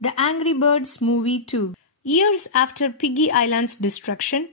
The Angry Birds Movie 2. Years after Piggy Island's destruction,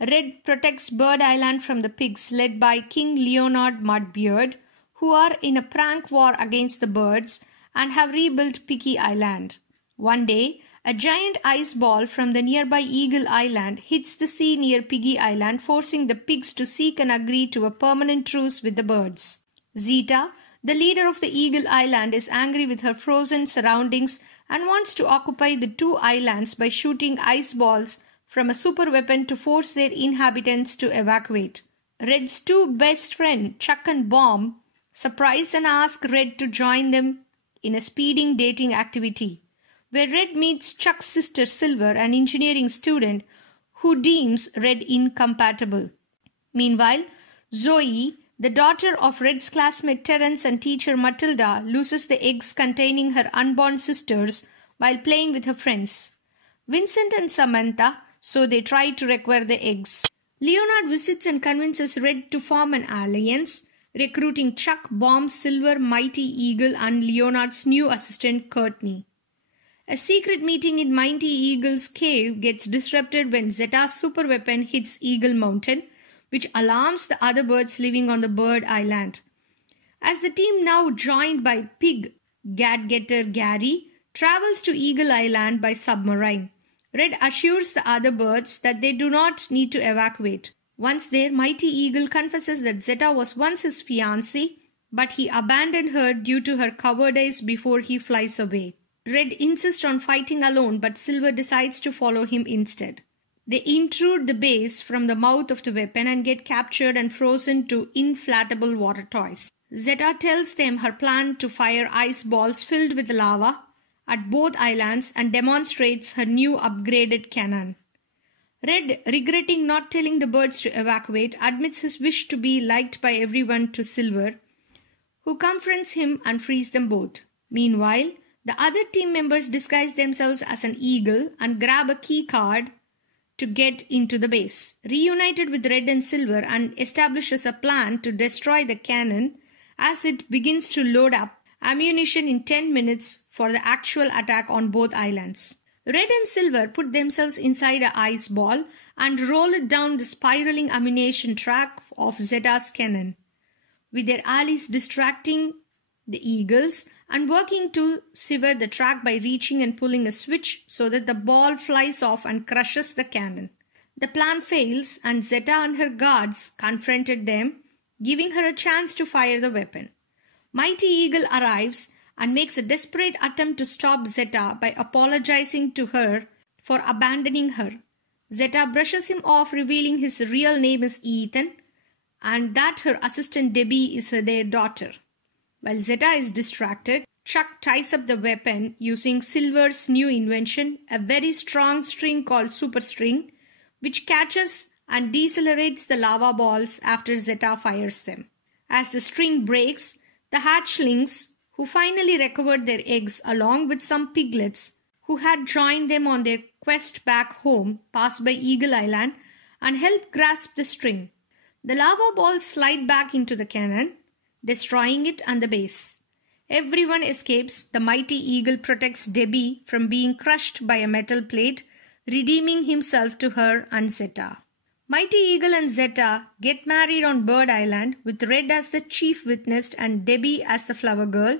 Red protects Bird Island from the pigs led by King Leonard Mudbeard, who are in a prank war against the birds and have rebuilt Piggy Island. One day, a giant ice ball from the nearby Eagle Island hits the sea near Piggy Island, forcing the pigs to seek and agree to a permanent truce with the birds. Zeta, the leader of the Eagle Island, is angry with her frozen surroundings and wants to occupy the two islands by shooting ice balls from a super weapon to force their inhabitants to evacuate. Red's two best friends, Chuck and Bomb, surprise and ask Red to join them in a speeding dating activity, where Red meets Chuck's sister Silver, an engineering student who deems Red incompatible. Meanwhile, Zoe, the daughter of Red's classmate Terence and teacher Matilda, loses the eggs containing her unborn sisters while playing with her friends, Vincent and Samantha, so they try to recover the eggs. Leonard visits and convinces Red to form an alliance, recruiting Chuck, Bomb, Silver, Mighty Eagle and Leonard's new assistant Courtney. A secret meeting in Mighty Eagle's cave gets disrupted when Zeta's superweapon hits Eagle Mountain, which alarms the other birds living on the Bird Island. As the team, now joined by pig gadgetter Gary, travels to Eagle Island by submarine, Red assures the other birds that they do not need to evacuate. Once there, Mighty Eagle confesses that Zeta was once his fiancée, but he abandoned her due to her cowardice before he flies away. Red insists on fighting alone, but Silver decides to follow him instead. They intrude the base from the mouth of the weapon and get captured and frozen to inflatable water toys. Zeta tells them her plan to fire ice balls filled with lava at both islands and demonstrates her new upgraded cannon. Red, regretting not telling the birds to evacuate, admits his wish to be liked by everyone to Silver, who confronts him and frees them both. Meanwhile, the other team members disguise themselves as an eagle and grab a key card to get into the base. Reunited with Red and Silver, and establishes a plan to destroy the cannon as it begins to load up ammunition in 10 minutes for the actual attack on both islands. Red and Silver put themselves inside an ice ball and roll it down the spiraling ammunition track of Zeta's cannon, with their allies distracting the eagles and working to sever the track by reaching and pulling a switch so that the ball flies off and crushes the cannon. The plan fails and Zeta and her guards confronted them, giving her a chance to fire the weapon. Mighty Eagle arrives and makes a desperate attempt to stop Zeta by apologizing to her for abandoning her. Zeta brushes him off, revealing his real name is Ethan and that her assistant Debbie is their daughter. While Zeta is distracted, Chuck ties up the weapon using Silver's new invention, a very strong string called Super String, which catches and decelerates the lava balls after Zeta fires them. As the string breaks, the hatchlings, who finally recovered their eggs along with some piglets who had joined them on their quest back home, pass by Eagle Island and help grasp the string. The lava balls slide back into the cannon, destroying it and the base. Everyone escapes. The Mighty Eagle protects Debbie from being crushed by a metal plate, redeeming himself to her and Zeta. Mighty Eagle and Zeta get married on Bird Island, with Red as the chief witness and Debbie as the flower girl,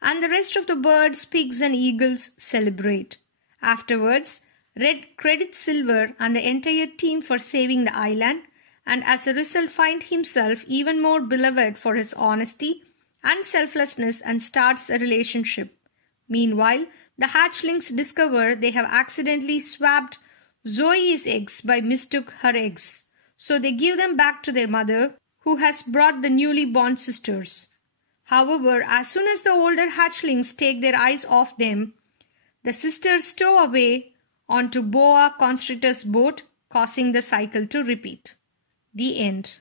and the rest of the birds, pigs and eagles celebrate. Afterwards, Red credits Silver and the entire team for saving the island, and as a result finds himself even more beloved for his honesty and selflessness and starts a relationship. Meanwhile, the hatchlings discover they have accidentally swapped Zoe's eggs by mistook her eggs, so they give them back to their mother, who has brought the newly born sisters. However, as soon as the older hatchlings take their eyes off them, the sisters stow away onto boa constrictor's boat, causing the cycle to repeat. The end.